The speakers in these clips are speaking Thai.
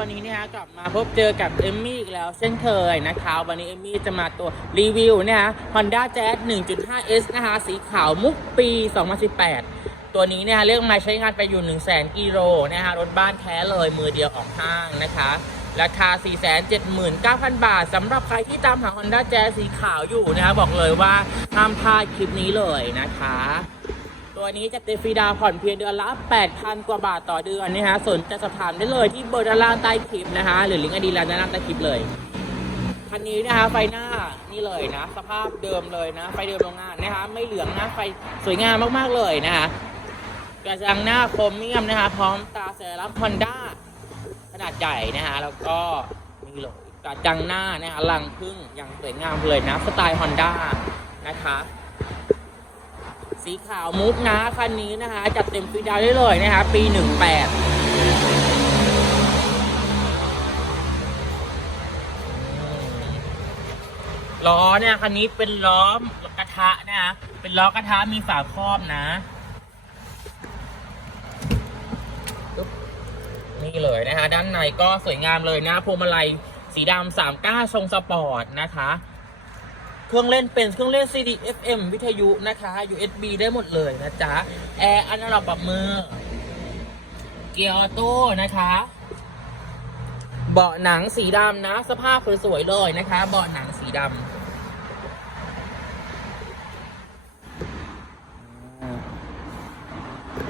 วันนี้เนี่ยฮะกลับมาพบเจอกับเอมมี่อีกแล้วเช่นเคยนะคะวันนี้เอมมี่จะมาตัวรีวิวเนี่ยฮะ Honda Jazz 1.5S นะคะสีขาวมุกปี 2018 ตัวนี้เนี่ยเรื่องมาใช้งานไปอยู่ 1 0 0 0 0แกิโลนะฮะรถบ้านแท้เลยมือเดียวออกห้างนะคะ ราคา 479,000 บาทสำหรับใครที่ตามหา Honda Jazz สีขาวอยู่นะคะบอกเลยว่าห้ามพลาดคลิปนี้เลยนะคะ วนี้จะเตฟรีดาวผ่อนเพียงเดือนละ 8,000 กว่าบาทต่อเดือนนะฮะสนจะสอบถามได้เลยที่เบอร์ด้านล่างใต้คลิปนะคะ หรือลิงก์อดีด้านล่างใต้คลิปเลยคันนี้นะคะไฟหน้านี่เลยนะ สภาพเดิมเลยนะ ไฟเดิมโรงงานนะคะ ไม่เหลืองนะไฟสวยงามมากๆเลยนะคะกระจังหน้าโครเมียมนะคะ พร้อมตาเซรัมฮอนด้าขนาดใหญ่นะคะแล้วก็นี่เลยกระจังหน้านะคะลังพึ่งอย่างสวยงามเลยนะสไตล์ฮอนด้านะคะ สีขาวมุกนะ คันนี้นะคะ จัดเต็มฟีดาวได้เลยนะคะ ปี18ล้อเนี่ยคันนี้เป็นล้อกระทะนะฮะเป็นล้อกระทะมีฝาครอบนะนี่เลยนะคะ ด้านในก็สวยงามเลยนะพวงมาลัยสีดำสามก้าทรงสปอร์ตนะคะ เครื่องเล่นเป็นเครื่องเล่น CD FM วิทยุนะคะ USB ได้หมดเลยนะจ๊ะ แอร์อันนับปรับมือ เกียร์ออโต้นะคะ เบาะหนังสีดำนะ สภาพสวยๆเลยนะคะ เบาะหนังสีดำ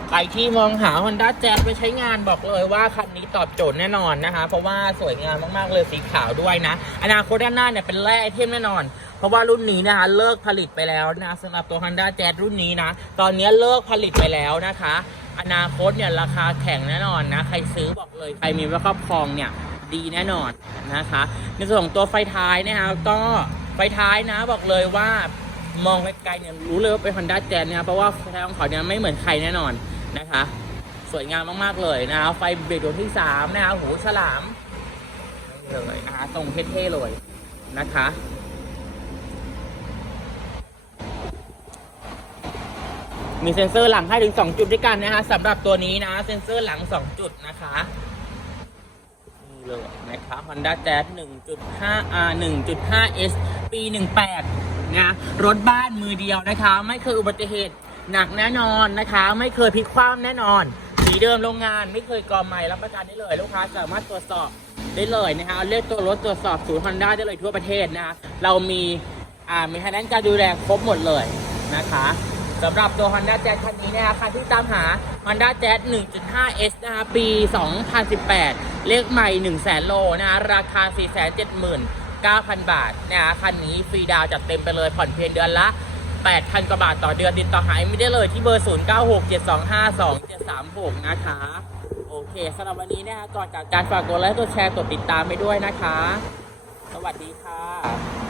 ใครที่มองหา Honda Jazz ไปใช้งานบอกเลยว่าคันนี้ตอบโจทย์แน่นอนนะคะ เพราะว่าสวยงามมากๆเลยสีขาวด้วยนะ อนาคตด้านหน้าเนี่ยเป็นแร่ไอเทมแน่นอน เพราะว่ารุ่นนี้นะคะเลิกผลิตไปแล้วนะสำหรับตัว Honda Jazz รุ่นนี้นะ ตอนนี้เลิกผลิตไปแล้วนะคะ อนาคตเนี่ยราคาแข่งแน่นอนนะ ใครซื้อบอกเลยใครมีไว้ครอบครองเนี่ยดีแน่นอนนะคะ ในส่วนของตัวไฟท้ายนะคะก็ไฟท้ายนะบอกเลยว่ามองไกลๆเนี่ยรู้เลยว่าเป็น Honda Jazz นะเพราะว่าไฟท้ายของเขาเนี่ยไม่เหมือนใครแน่นอน นะคะ สวยงามมากๆเลยนะคะไฟเบรกดวงที่สามนะคะหูฉลามเลยนะคะตรงเท่ๆเลยนะคะมีเซ็นเซอร์หลังให้ถึง 2 จุดด้วยกันนะคะสำหรับตัวนี้นะเซ็นเซอร์หลัง 2 จุดนะคะนี่เลยนะคะ Honda Jazz 1.5 R 1.5 S ปี 18นะรถบ้านมือเดียวนะคะ ไม่เคยอุบัติเหตุ หนักแน่นอนนะคะ ไม่เคยพลิกคว่ำแน่นอน สีเดิมโรงงานไม่เคยกรอใหม่รับประกันได้เลย ลูกค้าสามารถตรวจสอบได้เลยนะคะเอาเลขตัวรถตรวจสอบศูนย์ Honda ได้เลยทั่วประเทศนะคะเรามีอ่ามีทางด้านการดูแลครบหมดเลยนะคะสำหรับตัว Honda Jazz คันนี้นะคะใครที่ตามหา Honda Jazz 1.5S นะคะปี 2018 เลขใหม่ 1 0 0 0 0 0 โลนะคะราคา 479,000 บาทนะคะคันนี้ฟรีดาวจัดเต็มไปเลยผ่อนเพียงเดือนละ 8,000 กว่าบาทต่อเดือนติดต่อหายไม่ได้เลยที่เบอร์ 0967252736 นะคะ โอเคสำหรับวันนี้นะคะก่อนจากการฝากกดไลค์กดแชร์กดติดตามไปด้วยนะคะ สวัสดีค่ะ